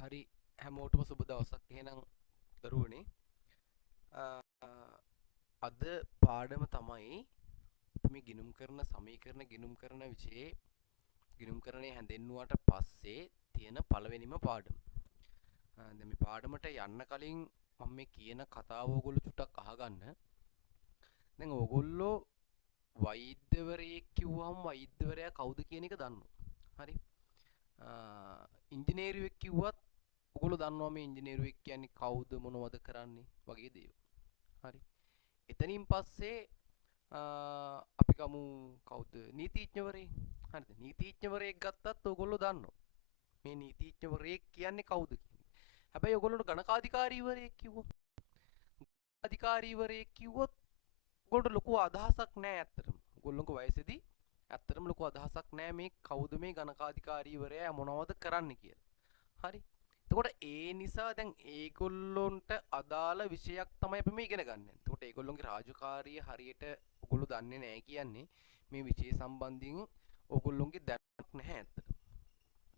හරි හැමෝටම සුබ දවසක් එහෙනම් දරුවනේ අද පාඩම තමයි මේ ගිණුම් කරන සමීකරණ ගිණුම් කරන විෂයේ ගිණුම්කරණය හැඳින්වුවාට පස්සේ තියෙන පළවෙනිම පාඩම. දැන් මේ පාඩමට යන්න කලින් මම මේ කියන කතාව ඕගොල්ලෝ චුට්ටක් අහගන්න. දැන් ඕගොල්ලෝ වෛද්‍යවරයෙක් කිව්වම වෛද්‍යවරයා කවුද කියන එක දන්නවා. හරි. ඉංජිනේරුවෙක් කිව්වත් ඔයගොල්ලෝ දන්නවා මේ ඉංජිනේරුවෙක් කියන්නේ කවුද මොනවද කරන්නේ වගේ දේවල්. හරි. එතනින් පස්සේ අපි ගමු කවුද නීතිඥවරයෙක්. හරිද? නීතිඥවරයෙක් ගත්තත් ඔයගොල්ලෝ දන්නවා. මේ නීතිඥවරයෙක් කියන්නේ කවුද කියන්නේ. හැබැයි ඔයගොල්ලෝ ගණකාධිකාරීවරයෙක් කිව්වොත් අධිකාරීවරයෙක් කිව්වොත් ඔයගොල්ලෝ ලොකු අදහසක් නැහැ ඇත්තටම. ඔයගොල්ලෝගේ වයසේදී ඇත්තටම ලොකු අදහසක් නැහැ මේ කවුද මේ ගණකාධිකාරීවරයා මොනවද කරන්න කියලා. හරි. එතකොට ඒ නිසා දැන් ඒගොල්ලොන්ට අදාළ විෂයක් තමයි අපි මේ ඉගෙන ගන්න. එතකොට ඒගොල්ලොන්ගේ රාජකාරිය හරියට ඔයගොල්ලෝ දන්නේ නැහැ කියන්නේ මේ විෂය සම්බන්ධයෙන් ඔයගොල්ලොන්ගේ දැනුමක් නැහැ ඇත්තට.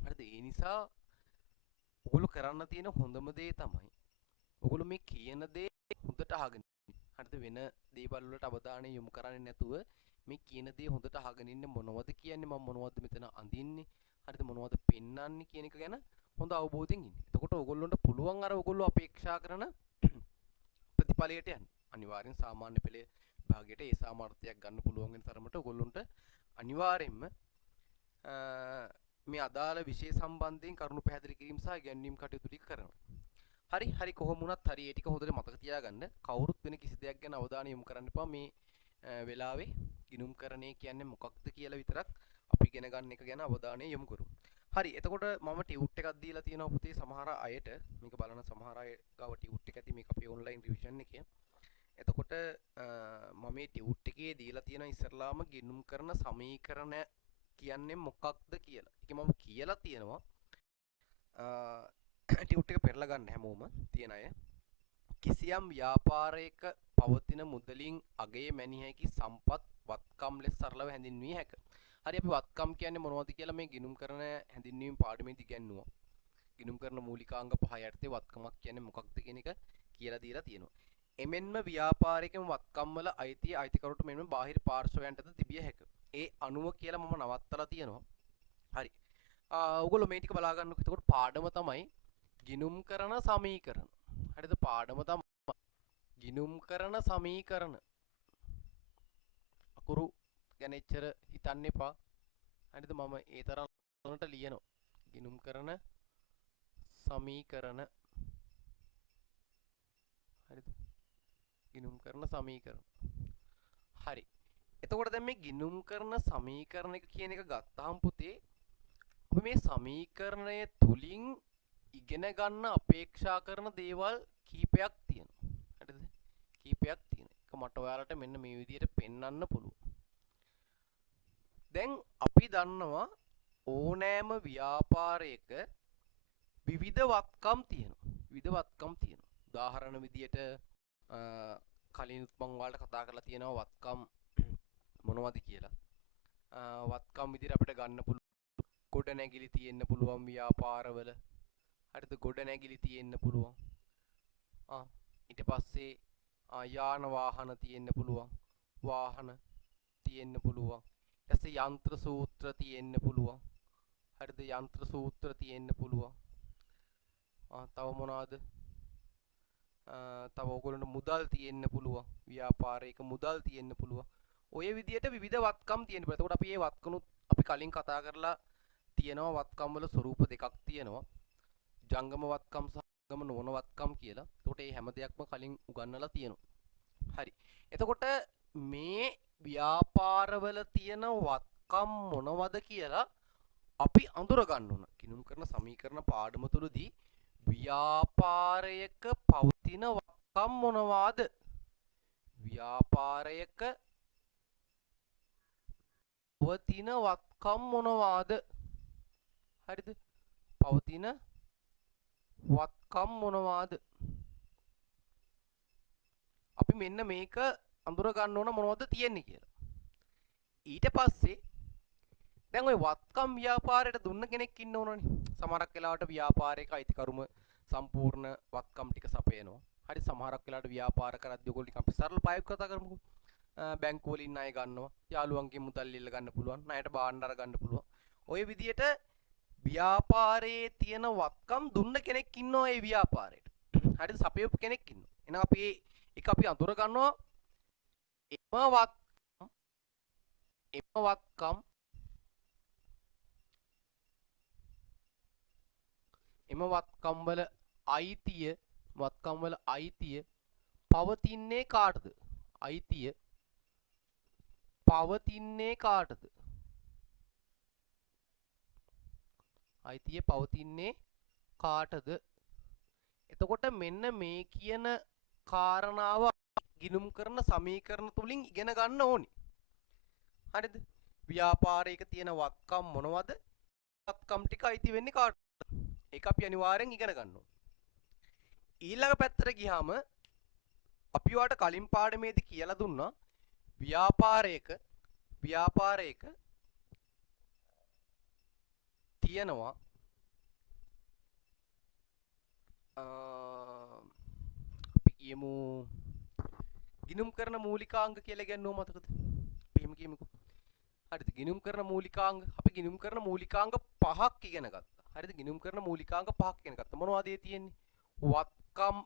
හරිද? ඒ නිසා ඔයගොල්ලෝ කරන්න තියෙන හොඳම දේ තමයි ඔයගොල්ලෝ මේ කියන දේ හොඳට අහගෙන ඉන්න. හරිද? වෙන දේවල් වලට අවධානය යොමු කරන්නේ නැතුව මේ කියන දේ හොඳට අහගෙන ඉන්න මොනවද කියන්නේ මම මොනවද මෙතන අඳින්නේ හරිද මොනවද පෙන්වන්නේ කියන එක ගැන හොඳ අවබෝධයෙන් ඉන්න. එතකොට ඔයගොල්ලන්ට පුළුවන් අර ඔයගොල්ලෝ අපේක්ෂා කරන ප්‍රතිඵලයට යන්න. අනිවාර්යෙන් සාමාන්‍ය පෙළේ විභාගයට ඒ සාමර්ථ්‍යයක් ගන්න පුළුවන් වෙන තරමට ඔයගොල්ලන්ට අනිවාර්යෙන්ම මේ අදාළ විෂය සම්බන්ධයෙන් කරුණු පැහැදිලි කිරීම සහ ඉගැන්වීම් කටයුතු ටික කරනවා. හරි කොහොම වුණත් හරි ඒ ටික හොඳට මතක තියාගන්න. කවුරුත් වෙන කිසි දෙයක් ගැන අවධානය යොමු කරන්න එපා. මේ වෙලාවේ ගිණුම්කරණය කියන්නේ මොකක්ද කියලා විතරක් අපි ඉගෙන ගන්න එක ගැන අවධානය යොමු කරමු. හරි එතකොට මම ටියුට් එකක් දීලා තියෙනවා පුතේ සමහර අයට මේක බලන සමහර අය ගාව ටියුට් එක ඇති මේක අපේ ඔන්ලයින් රිවිෂන් එකේ. එතකොට මම මේ ටියුට් එකේ දීලා තියෙන ඉස්සරලාම ගිණුම් කරන සමීකරණ කියන්නේ මොකක්ද කියලා. ඒක මම කියලා තියෙනවා. ටියුට් එක පෙරලා ගන්න හැමෝම තියෙන අය. කිසියම් ව්‍යාපාරයක පවතින මුදලින් අගය මැනිය හැකි සම්පත් වත්කම් ලෙස සරලව හැඳින්විය හැක. හරි අපි වත්කම් කියන්නේ මොනවද කියලා මේ ගිණුම් කරන හැඳින්වීම පාඩමේදී ඉගෙනුවා. ගිණුම් කරන මූලිකාංග 5 යටතේ වත්කමක් කියන්නේ මොකක්ද කියන එක කියලා දීලා තියෙනවා. එමෙන්ම ව්‍යාපාරිකම වත්කම් වල අයිතිකරුට මෙන්ම බාහිර පාර්ශවයන්ටද තිබිය හැක. ඒ අනුව කියලා මම නවත්තලා තියෙනවා. හරි. ඔයගොල්ලෝ මේ ටික බලා ගන්නකො. එතකොට පාඩම තමයි ගිණුම් කරන සමීකරණ. හරිද? පාඩම තමයි ගිණුම් කරන සමීකරණ. අකුරු ගැන එච්චර හිතන්න එපා. හරිද? මම ඒ තරම් ලොනට ලියනවා. ගිණුම් කරන සමීකරණ. හරිද? ගිණුම් කරන සමීකරණ. හරි. එතකොට දැන් මේ ගිණුම් කරන සමීකරණ එක කියන එක ගත්තාම පුතේ අපි මේ සමීකරණය තුලින් ඉගෙන ගන්න අපේක්ෂා කරන දේවල් කීපයක් තියෙනවා. හරිද? කීපයක් තියෙනවා. ඒක මට ඔයාලට මෙන්න මේ විදිහට පෙන්වන්න පුළුවන්. දැන් අපි දන්නවා ඕනෑම ව්‍යාපාරයක විවිධ වත්කම් තියෙනවා. විවිධ වත්කම් තියෙනවා. උදාහරණ විදියට කලින් මම ඔයාලට කතා කරලා තියෙනවා වත්කම් මොනවද කියලා. වත්කම් විදියට අපිට ගන්න පුළුවන් ගොඩනැගිලි තියෙන්න පුළුවන් ව්‍යාපාරවල. හරිද? ගොඩනැගිලි තියෙන්න පුළුවන්. ඊට පස්සේ යාන වාහන තියෙන්න පුළුවන්. වාහන තියෙන්න පුළුවන්. ඊට පස්සේ යන්ත්‍ර සූත්‍ර තියෙන්න පුළුවන්. හරිද? යන්ත්‍ර සූත්‍ර තියෙන්න පුළුවන්. තව මොනවාද? තව ඔයගොල්ලන්ට මුදල් තියෙන්න පුළුවන්. ව්‍යාපාරයක මුදල් තියෙන්න පුළුවන්. ඔය විදිහට විවිධ වත්කම් තියෙන්න පුළුවන්. එතකොට අපි මේ වත්කනුත් අපි කලින් කතා කරලා තියෙනවා වත්කම් වල ස්වරූප දෙකක් තියෙනවා. ජංගම වත්කම් සහ ජංගම නොවන වත්කම් කියලා. එතකොට මේ හැම දෙයක්ම කලින් උගන්වලා තියෙනවා. හරි. එතකොට මේ ව්‍යාපාරවල තියෙන වත්කම් මොනවද කියලා අපි අඳුර ගන්න ඕන. ගිණුම් කරන සමීකරණ පාඩම තුලදී ව්‍යාපාරයක පවතින වත්කම් මොනවාද? ව්‍යාපාරයක පවතින වත්කම් මොනවාද? හරිද? පවතින වත්කම් මොනවාද? අපි මෙන්න මේක අඳුර ගන්න ඕන මොනවද තියෙන්නේ කියලා. ඊට පස්සේ දැන් ওই වත්කම් ව්‍යාපාරයට දුන්න කෙනෙක් ඉන්න ඕනනේ. සමහරක් වෙලාවට ව්‍යාපාරයක අයිතිකරුම සම්පූර්ණ වත්කම් ටික සපයනවා. හරි සමහරක් වෙලාවට ව්‍යාපාර කරද්දී ඔයගොල්ලෝ ටික අපි සරල පායක් කතා කරමුකෝ. බැංකු වලින් ණය ගන්නවා. යාළුවන්ගෙන් මුදල් ඉල්ල ගන්න පුළුවන්. ණයට භාණ්ඩ අර ගන්න පුළුවන්. ඔය විදියට ව්‍යාපාරයේ තියෙන වත්කම් දුන්න කෙනෙක් ඉන්නවා ඒ ව්‍යාපාරයට. හරිද? සපයපු කෙනෙක් ඉන්නවා. එහෙනම් අපි ඒක අපි අඳුර ගන්නවා. එම වත්කම් වල අයිතිය පවතින්නේ කාටද? අයිතිය පවතින්නේ කාටද? අයිතිය පවතින්නේ කාටද? එතකොට මෙන්න මේ කියන කාරණාව ගිණුම් කරන සමීකරණ තුලින් ඉගෙන ගන්න ඕනි. හරිද? ව්‍යාපාරයක තියෙන වත්කම් මොනවද? වත්කම් ටික අයිති වෙන්නේ කාටද? ඒක අපි අනිවාර්යෙන් ඉගෙන ගන්න ඕනේ. ඊළඟ පැත්තට ගියාම අපි වාට කලින් පාඩමේදී කියලා දුන්නා ව්‍යාපාරයක තියෙනවා අපි කියමු ගිණුම් කරන මූලිකාංග කියලා ගන්නව මතකද? අපි එහෙම කියමුකෝ. හරිද? ගිණුම් කරන මූලිකාංග අපි ගිණුම් කරන මූලිකාංග 5ක් ඉගෙන ගත්තා. හරිද? ගිණුම් කරන මූලිකාංග 5ක් ඉගෙන ගත්තා. මොනවද ඒ තියෙන්නේ? වත්කම්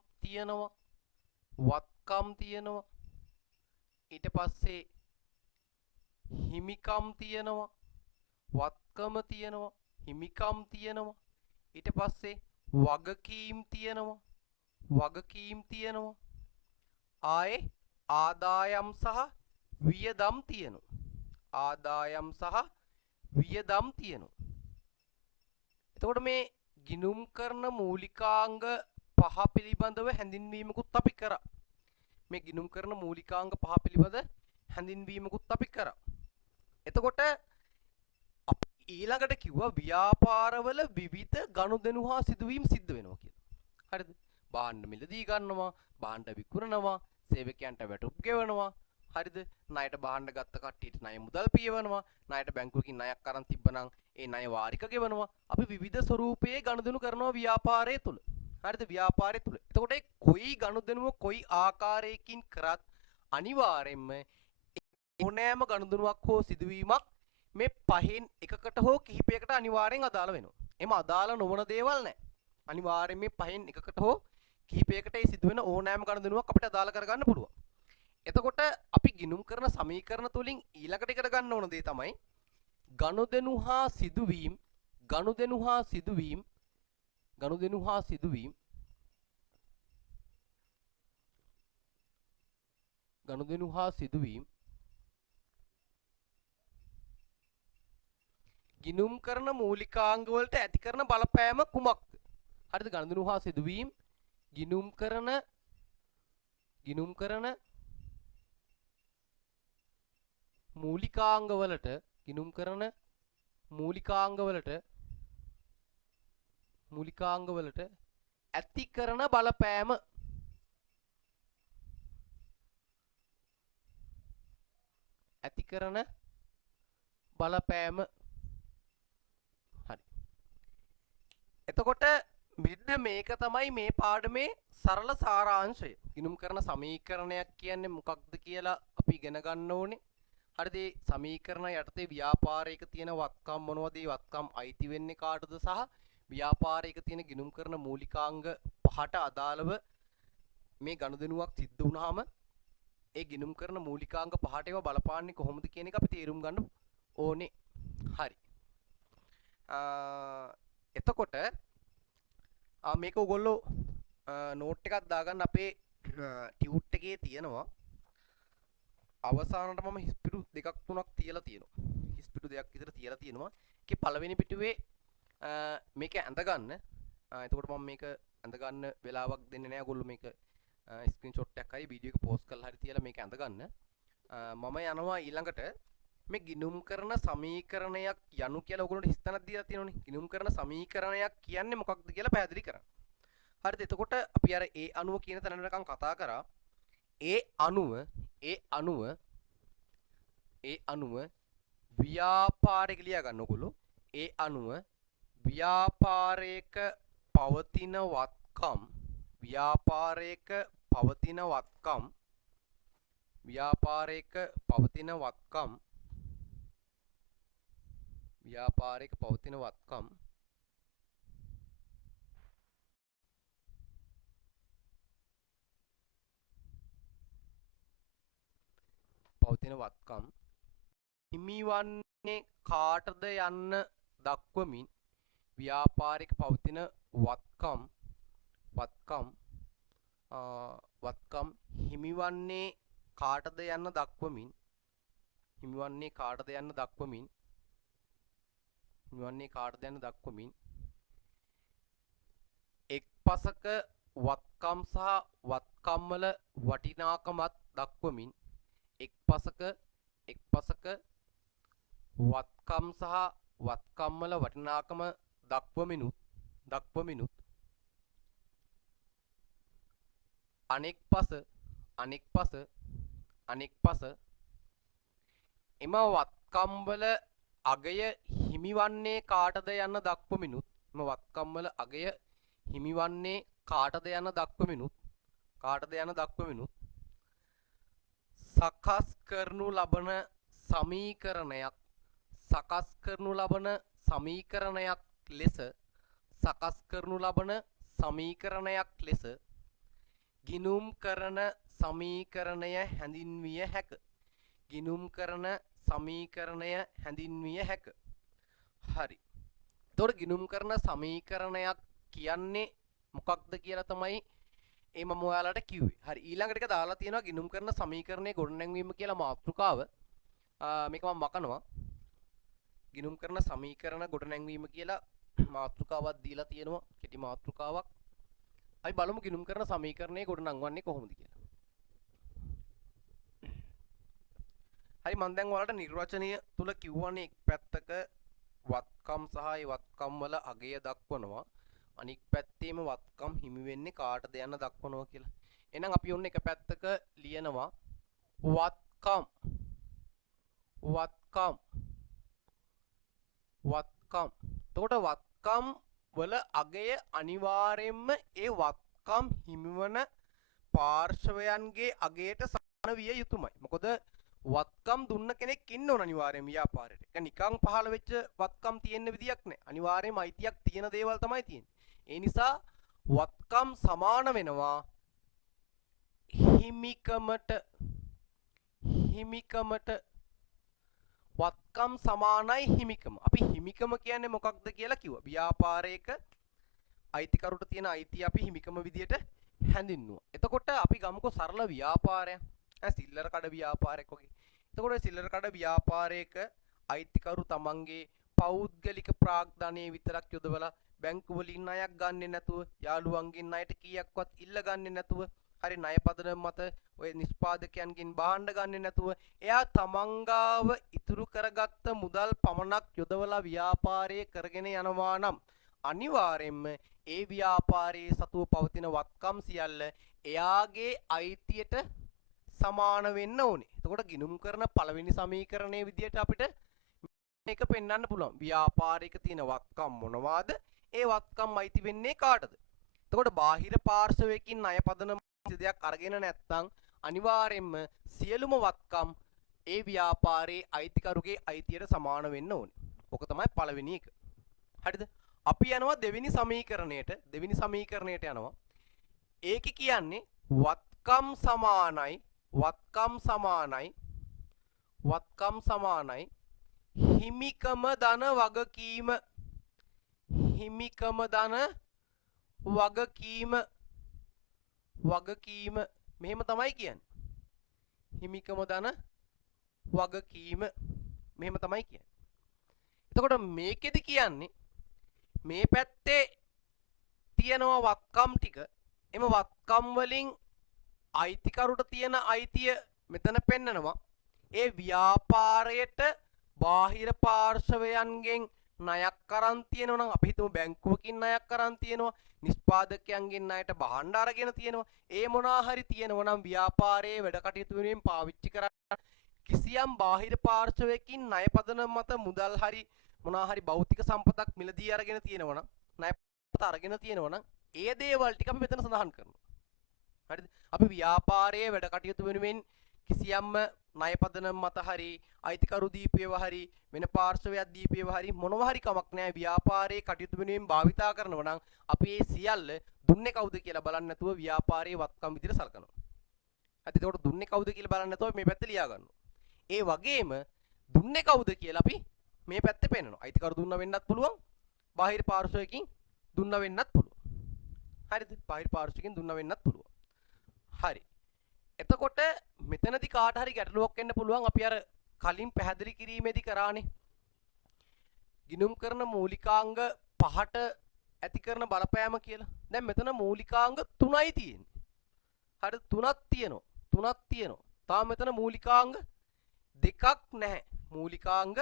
තියෙනවා. ඊට පස්සේ හිමිකම් තියෙනවා. වත්කම තියෙනවා. හිමිකම් තියෙනවා. ඊට පස්සේ වගකීම් තියෙනවා. ආයේ ආදායම් සහ වියදම් තියෙනවා. එතකොට මේ ගිණුම් කරන මූලිකාංග 5 පිළිබඳව හැඳින්වීමකුත් අපි කරා. මේ ගිණුම් කරන මූලිකාංග 5 පිළිබඳ හැඳින්වීමකුත් අපි කරා. එතකොට අපි ඊළඟට කිව්වා ව්‍යාපාරවල විවිධ ගනුදෙනු හා සිදුවීම් සිද්ධ වෙනවා කියලා. හරිද? භාණ්ඩ මිලදී ගන්නවා, භාණ්ඩ විකුණනවා, සේවකයන්ට වැටුප් ගෙවනවා. හරිද? ණයට භාණ්ඩ ගත්ත කට්ටියට ණය මුදල් පියවනවා. ණයට බැංකුවකින් ණයක් අරන් තිබ්බනම් ඒ ණය වාරික ගෙවනවා. අපි විවිධ ස්වරූපයේ ගනුදෙනු කරනවා ව්‍යාපාරය තුල. හරිද? ව්‍යාපාරය තුල. එතකොට ඒ කොයි ගනුදෙනුව කොයි ආකාරයකින් කරත් අනිවාර්යයෙන්ම ඕනෑම ගනුදෙනුවක් හෝ සිදුවීමක් මේ පහෙන් එකකට හෝ කිහිපයකට අනිවාර්යෙන් අදාළ වෙනවා. එම අදාළ නොවන දේවල් නැහැ. අනිවාර්යයෙන් මේ පහෙන් එකකට හෝ කිහිපයකට ඒ සිදුවෙන ඕනෑම ගනුදෙනුවක් අපිට අදාළ කරගන්න පුළුවන්. එතකොට අපි ගිණුම් කරන සමීකරණ තුලින් ඊළඟට ඉගෙන ගන්න ඕන දේ තමයි ගනුදෙනු හා සිදුවීම් ගිණුම් කරන මූලිකාංග වලට ඇති කරන බලපෑම කුමක්ද? හරිද? ගනුදෙනු හා සිදුවීම් ගිණුම් කරන මූලිකාංග වලට ඇති කරන බලපෑම හරි. එතකොට මෙන්න මේක තමයි මේ පාඩමේ සරල සාරාංශය. ගිණුම් කරන සමීකරණයක් කියන්නේ මොකක්ද කියලා අපි ඉගෙන ගන්න ඕනේ. හරිද? මේ සමීකරණ යටතේ ව්‍යාපාරයක තියෙන වත්කම් මොනවද? මේ වත්කම් අයිති වෙන්නේ කාටද? සහ ව්‍යාපාරයක තියෙන ගිණුම් කරන මූලිකාංග 5ට අදාළව මේ ගනුදෙනුවක් සිද්ධ වුණාම ඒ ගිණුම් කරන මූලිකාංග 5ට ඒවා බලපාන්නේ කොහොමද කියන එක අපි තේරුම් ගන්න ඕනේ. හරි. එතකොට මේක ඔයගොල්ලෝ නෝට් එකක් දාගන්න අපේ ටියුට් එකේ තියෙනවා. අවසානට මම හිස්පිටු දෙකක් තුනක් තියලා තියෙනවා. හිස්පිටු දෙකක් විතර තියලා තියෙනවා. ඒකේ පළවෙනි පිටුවේ මේක ඇඳ ගන්න. එතකොට මම මේක ඇඳ ගන්න වෙලාවක් දෙන්නේ නැහැ. ඔයගොල්ලෝ මේක ස්ක්‍රීන්ෂොට් එකක් හරි වීඩියෝ එක පෝස්ට් කරලා හරි තියලා මේක ඇඳ ගන්න. මම යනවා ඊළඟට මේ ගිණුම් කරන සමීකරණයක් යනු කියලා ඔයගොල්ලන්ට හිතනක් දීලා තියෙනවනේ. ගිණුම් කරන සමීකරණයක් කියන්නේ මොකක්ද කියලා පැහැදිලි කරන්න. හරිද? එතකොට අපි අර ඒ අණුව කියන තැනටකම් කතා කරා. ඒ අණුව ව්‍යාපාරයක ව්‍යාපාරික ලියා ගන්න ඔයගොල්ලෝ. ඒ අනුව ව්‍යාපාරයක පවතින වත්කම් ව්‍යාපාරයක පවතින වත්කම් ව්‍යාපාරයක පවතින වත්කම් ව්‍යාපාරයක පවතින වත්කම් පවතින වත්කම් හිමිවන්නේ කාටද යන්න දක්වමින් ව්‍යාපාරික පවතින වත්කම් හිමිවන්නේ කාටද යන්න දක්වමින් හිමිවන්නේ කාටද යන්න දක්වමින් එක්පසක වත්කම් සහ වත්කම් වල වටිනාකමත් දක්වමින් එක්පසක වත්කම් සහ වත්කම් වල වටිනාකම දක්වමිනුත් අනෙක් පස එම වත්කම් වල අගය හිමිවන්නේ කාටද යන්න දක්වමිනුත් එම වත්කම් වල අගය හිමිවන්නේ කාටද යන්න දක්වමිනුත් සකස් කරනු ලබන සමීකරණයක් ලෙස ගිණුම් කරන සමීකරණය හැඳින්විය හැක. හරි. එතකොට ගිණුම් කරන සමීකරණයක් කියන්නේ මොකක්ද කියලා තමයි මම ඔයාලට කිව්වේ. හරි. ඊළඟට එක දාලා තියෙනවා ගිණුම් කරන සමීකරණයේ ගොඩනැංවීම කියලා මාතෘකාව. මේක මම මකනවා. ගිණුම් කරන සමීකරණ ගොඩනැංවීම කියලා මාතෘකාවක් දීලා තියෙනවා. කෙටි මාතෘකාවක්. අපි බලමු ගිණුම් කරන සමීකරණයේ ගොඩනංවන්නේ කොහොමද කියලා. හරි, මම දැන් ඔයාලට නිර්වචනය තුල කිව්වනේ එක් පැත්තක වත්කම් සහ ඒ වත්කම් වල අගය දක්වනවා. අනික් පැත්තේම වත්කම් හිමි වෙන්නේ කාටද යන දක්වනවා කියලා. එහෙනම් අපි ඔන්න එක පැත්තක ලියනවා වත්කම්. එතකොට වත්කම් වල අගය අනිවාර්යයෙන්ම ඒ වත්කම් හිමිවන පාර්ශවයන්ගේ අගයට සමාන විය යුතුමයි. මොකද වත්කම් දුන්න කෙනෙක් ඉන්න ඕන අනිවාර්යයෙන්ම ව්‍යාපාරයට. ඒක නිකන් පහළ වෙච්ච වත්කම් තියෙන්න විදියක් නැහැ. අනිවාර්යයෙන්ම අයිතියක් තියෙන දේවල් තමයි තියෙන්නේ. ඒ නිසා වත්කම් සමාන වෙනවා හිමිකමට. වත්කම් සමානයි හිමිකම. අපි හිමිකම කියන්නේ මොකක්ද කියලා කිව්වා. ව්‍යාපාරයක අයිතිකරුට තියෙන අයිතිය අපි හිමිකම විදියට හැඳින්නුවා. එතකොට අපි ගමුකෝ සරල ව්‍යාපාරයක්. සිල්ලර කඩ ව්‍යාපාරයක් වගේ. එතකොට සිල්ලර කඩ ව්‍යාපාරයක අයිතිකරු තමන්ගේ පෞද්ගලික ප්‍රාග්ධනය විතරක් යොදවලා බැංකු වලින් ණයක් ගන්නෙ නැතුව, යාළුවන්ගෙන් ණයට කීයක්වත් ඉල්ල ගන්නෙ නැතුව, හරි ණය පදනම මත ඔය නිෂ්පාදකයන්ගෙන් භාණ්ඩ ගන්නෙ නැතුව, එයා තමන්ගාව ඉතුරු කරගත්ත මුදල් පමණක් යොදවලා ව්‍යාපාරය කරගෙන යනවා නම් අනිවාර්යයෙන්ම ඒ ව්‍යාපාරයේ සතුව පවතින වත්කම් සියල්ල එයාගේ අයිතියට සමාන වෙන්න ඕනේ. එතකොට ගිණුම් කරන පළවෙනි සමීකරණයේ විදියට අපිට මේක පෙන්වන්න පුළුවන්. ව්‍යාපාරික තියෙන වත්කම් මොනවාද? ඒ වත්කම් අයිති වෙන්නේ කාටද? එතකොට බාහිර පාර්ශවයකින් ණය පදනම දෙයක් අරගෙන නැත්නම් අනිවාර්යයෙන්ම සියලුම වත්කම් ඒ ව්‍යාපාරයේ අයිතිකරුගේ අයිතියට සමාන වෙන්න ඕනේ. ඔක තමයි පළවෙනි එක. හරිද? අපි යනවා දෙවෙනි සමීකරණයට. දෙවෙනි සමීකරණයට යනවා. ඒකේ කියන්නේ වත්කම් සමානයි හිමිකම ධන වගකීම. මෙහෙම තමයි කියන්නේ. හිමිකම ධන වගකීම මෙහෙම තමයි කියන්නේ. එතකොට මේකෙදි කියන්නේ මේ පැත්තේ තියෙනවා වත්කම් ටික. එම වත්කම් වලින් අයිතිකරුට තියෙන අයිතිය මෙතන පෙන්නනවා. ඒ ව්‍යාපාරයට බාහිර පාර්ශවයන්ගෙන් ණයක් අරන් තියෙනවා නම් අපි හිතමු බැංකුවකින් ණයක් අරන් තියෙනවා, නිෂ්පාදකයන්ගෙන් ණයට භාණ්ඩ අරගෙන තියෙනවා. ඒ මොනවා හරි තියෙනවා නම් ව්‍යාපාරයේ වැඩ කටයුතු වෙනුවෙන් පාවිච්චි කරන්න කිසියම් බාහිර පාර්ශවයකින් ණය පදනම මත මුදල් හරි මොනවා හරි භෞතික සම්පතක් මිලදී අරගෙන තියෙනවා නම් ණයපත අරගෙන තියෙනවා නම් ඒ දේවල් ටික අපි මෙතන සඳහන් කරනවා. හරිද? අපි ව්‍යාපාරයේ වැඩ කටයුතු වෙනුවෙන් කිසියම්ම ණය පදනම මත හරි අයිතිකරු දීපේව හරි වෙන පාර්ශවයක් දීපේව හරි මොනවා හරි කමක් නැහැ ව්‍යාපාරයේ කටයුතු වෙනුවෙන් භාවිතා කරනවා නම් අපි මේ සියල්ල දුන්නේ කවුද කියලා බලන්නේ නැතුව ව්‍යාපාරයේ වත්කම් විදිහට සලකනවා. හරි එතකොට දුන්නේ කවුද කියලා බලන්නේ නැතුව මේ පැත්ත ලියා ගන්නවා. ඒ වගේම දුන්නේ කවුද කියලා අපි මේ පැත්තේ පෙන්නනවා. අයිතිකරු දුන්නා වෙන්නත් පුළුවන්. බාහිර පාර්ශවයකින් දුන්නා වෙන්නත් පුළුවන්. හරිද? බාහිර පාර්ශවයකින් දුන්නා වෙන්නත් පුළුවන්. හරි. එතකොට මෙතනදී කාට හරි ගැටලුවක් එන්න පුළුවන්. අපි අර කලින් පැහැදිලි කිරීමේදී කරානේ. ගිණුම් කරන මූලිකාංග 5ට ඇති කරන බලපෑම කියලා. දැන් මෙතන මූලිකාංග 3යි තියෙන්නේ. හරි 3ක් තියෙනවා. 3ක් තියෙනවා. තාම මෙතන මූලිකාංග 2ක් නැහැ. මූලිකාංග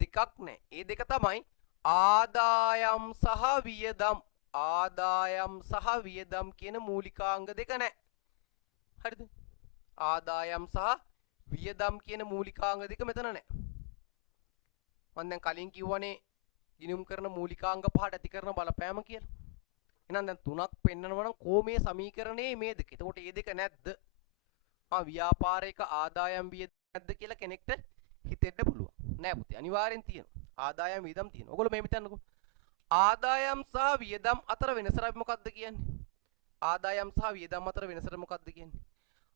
2ක් නැහැ. ඒ දෙක තමයි ආදායම් සහ වියදම්. ආදායම් සහ වියදම් කියන මූලිකාංග දෙක නැහැ. හරිද? ආදායම් සහ වියදම් කියන මූලිකාංග දෙක මෙතන නැහැ. මම දැන් කලින් කිව්වනේ ගිණුම් කරන මූලිකාංග 5ට ඇති කරන බලපෑම කියලා. එහෙනම් දැන් 3ක් පෙන්නනවා නම් කොහොමේ සමීකරණයේ මේ දෙක. එතකොට මේ දෙක නැද්ද? ව්‍යාපාරයක ආදායම් වියදම් නැද්ද කියලා කෙනෙක්ට හිතෙන්න පුළුවන්. නෑ පුතේ අනිවාර්යෙන් තියෙනවා. ආදායම් වියදම් තියෙනවා. ඔයගොල්ලෝ මේ හිතන්නකෝ. ආදායම් සහ වියදම් අතර වෙනස අපි මොකක්ද කියන්නේ? ආදායම් සහ වියදම් අතර වෙනස මොකක්ද කියන්නේ?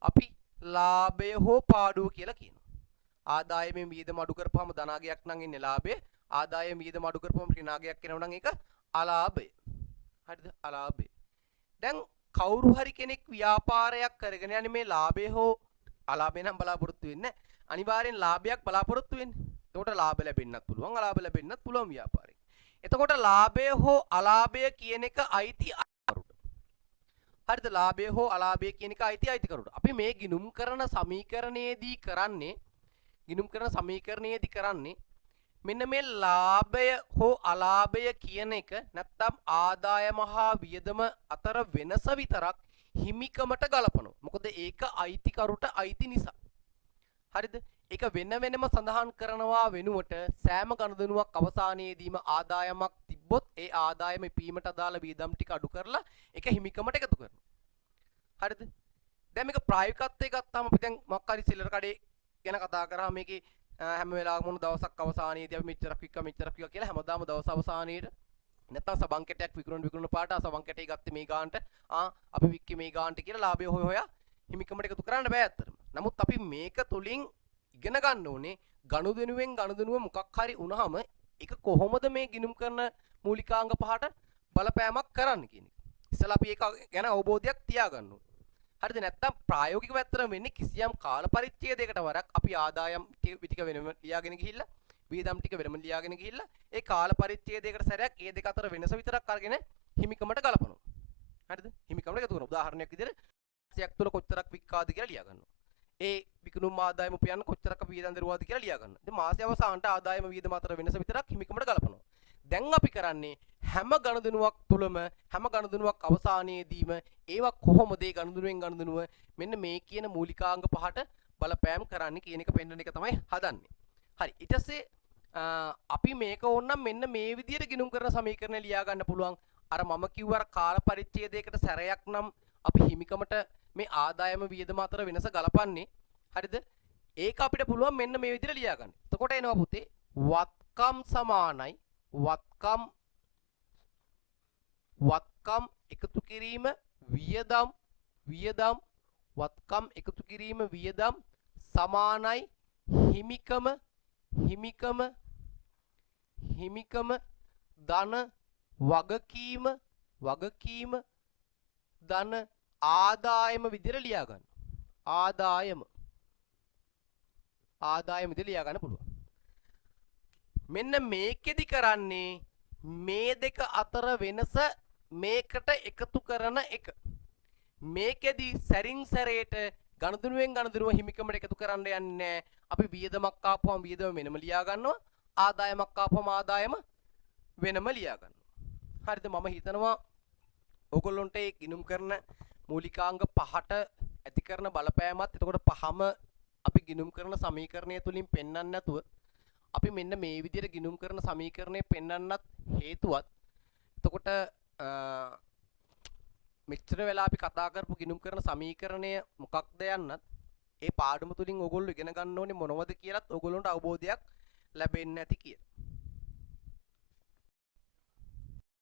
අපි ලාභය හෝ පාඩුව කියලා කියනවා. ආදායමෙන් වියදම අඩු කරපුවම ධනාගයක් නම් එන්නේ ලාභය. ආදායම වියදම අඩු කරපුවම ඍණාගයක් එනවා නම් ඒක අලාභය. හරිද? අලාභය. දැන් කවුරු හරි කෙනෙක් ව්‍යාපාරයක් කරගෙන යන්නේ මේ ලාභය හෝ අලාභය නම් බලාපොරොත්තු වෙන්නේ නැහැ. අනිවාර්යෙන් ලාභයක් බලාපොරොත්තු වෙන්නේ. එතකොට ලාභ ලැබෙන්නත් පුළුවන් අලාභ ලැබෙන්නත් පුළුවන් ව්‍යාපාරේ. එතකොට ලාභය හෝ අලාභය කියන එක අයිති අයිතිකරුට. හරිද? ලාභය හෝ අලාභය කියන එක අයිති අයිතිකරුට. අපි මේ ගිණුම් කරන සමීකරණයේදී කරන්නේ මෙන්න මේ ලාභය හෝ අලාභය කියන එක නැත්තම් ආදායම හා වියදම අතර වෙනස විතරක් හිමිකමට ගලපනවා. මොකද ඒක අයිතිකරුට අයිති නිසා. හරිද? ඒක වෙන වෙනම සඳහන් කරනවා වෙනුවට සෑම ගණදනුවක් අවසානයේදීම ආදායමක් තිබ්බොත් ඒ ආදායම ඉපීමට අදාළ වියදම් ටික අඩු කරලා ඒක හිමිකමට එකතු කරනවා. හරිද? දැන් මේක ප්‍රායෝගිකත්වයේ ගත්තාම අපි දැන් මොකක් හරි සිල්ලර කඩේ ගැන කතා කරාම මේකේ හැම වෙලාවකම මොන දවසක් අවසානයේදී අපි මෙච්චරක් වික්කා කියලා හැමදාම දවස් අවසානයේට නැත්තම් සබන් කැටයක් විකුණන පාට සබන් කැටේ ගත්තේ මේ ගානට අපි වික්කේ මේ ගානට කියලා ලාභය හොයා හිමිකමට එකතු කරන්න බෑ අත්‍තරම. නමුත් අපි මේක තුලින් ඉගෙන ගන්න ඕනේ ගනුදෙනුව මොකක් හරි වුණාම ඒක කොහොමද මේ ගිණුම් කරන මූලිකාංග 5ට බලපෑමක් කරන්න කියන එක. ඉස්සලා අපි ඒක ගැන අවබෝධයක් තියාගන්න ඕනේ. හරිද? නැත්තම් ප්‍රායෝගිකව ඇත්තටම වෙන්නේ කිසියම් කාල පරිච්ඡේදයකට වරක් අපි ආදායම් ටික වෙනම ලියාගෙන ගිහිල්ලා වියදම් ටික වෙනම ලියාගෙන ගිහිල්ලා ඒ කාල පරිච්ඡේදයකට සැරයක් ඒ දෙක අතර වෙනස විතරක් අරගෙන හිමිකමට ගලපනවා. හරිද? හිමිකමට එකතු කරනවා. උදාහරණයක් විදිහට මාසයක් තුල කොච්චරක් වික්කාද කියලා ලියා ගන්නවා. ඒ විකුණුම් ආදායම උපයන්න කොච්චරක් වියදම් දරුවාද කියලා ලියා ගන්නවා. ඉතින් මාසය අවසානට ආදායම වියදම අතර වෙනස විතරක් හිමිකමට ගලපනවා. දැන් අපි කරන්නේ හැම ගණදනුවක් තුලම හැම ගණදනුවක් අවසානයේදීම ඒවා කොහොමද ඒ ගණදනුව මෙන්න මේ කියන මූලිකාංග 5ට බලපෑම් කරන්නේ කියන එක පෙන්වන එක තමයි හදන්නේ. හරි. ඊට පස්සේ අපි මේක ඕනනම් මෙන්න මේ විදිහට ගිණුම් කරන සමීකරණ ලියා ගන්න පුළුවන්. අර මම කිව්ව අර කාල පරිච්ඡේදයකට සැරයක් නම් අපි හිමිකමට මේ ආදායම වියදම අතර වෙනස ගලපන්නේ. හරිද? ඒක අපිට පුළුවන් මෙන්න මේ විදිහට ලියා ගන්න. එතකොට එනවා පුතේ වත්කම් සමානයි වත්කම් එකතු කිරීම වියදම් වත්කම් එකතු කිරීම වියදම් සමානයි හිමිකම ධන වගකීම ධන ආදායම විදිහට ලියා ගන්න. ආදායම විදිහට ලියා ගන්න පුළුවන්. මෙන්න මේකෙදි කරන්නේ මේ දෙක අතර වෙනස මේකට එකතු කරන එක. මේකෙදි සැරින් සැරේට ගණදනුව හිමිකමට එකතු කරන්න යන්නේ අපි වියදමක් ආපුවම වියදම වෙනම ලියා ගන්නවා. ආදායමක් ආපුවම ආදායම වෙනම ලියා ගන්නවා. හරිද? මම හිතනවා ඔයගොල්ලොන්ට ඒ ගිණුම් කරන මූලිකාංග 5ට ඇති කරන බලපෑමත් එතකොට පහම අපි ගිණුම් කරන සමීකරණය තුලින් පෙන්වන්නේ නැතුව අපි මෙන්න මේ විදිහට ගිණුම් කරන සමීකරණය පෙන්වන්නත් හේතුවත් එතකොට මෙච්චර වෙලා අපි කතා කරපු ගිණුම් කරන සමීකරණය මොකක්ද යන්නත් ඒ පාඩම තුලින් ඕගොල්ලෝ ඉගෙන ගන්න ඕනේ මොනවද කියලාත් ඕගොල්ලන්ට අවබෝධයක් ලැබෙන්නේ නැති කියලා.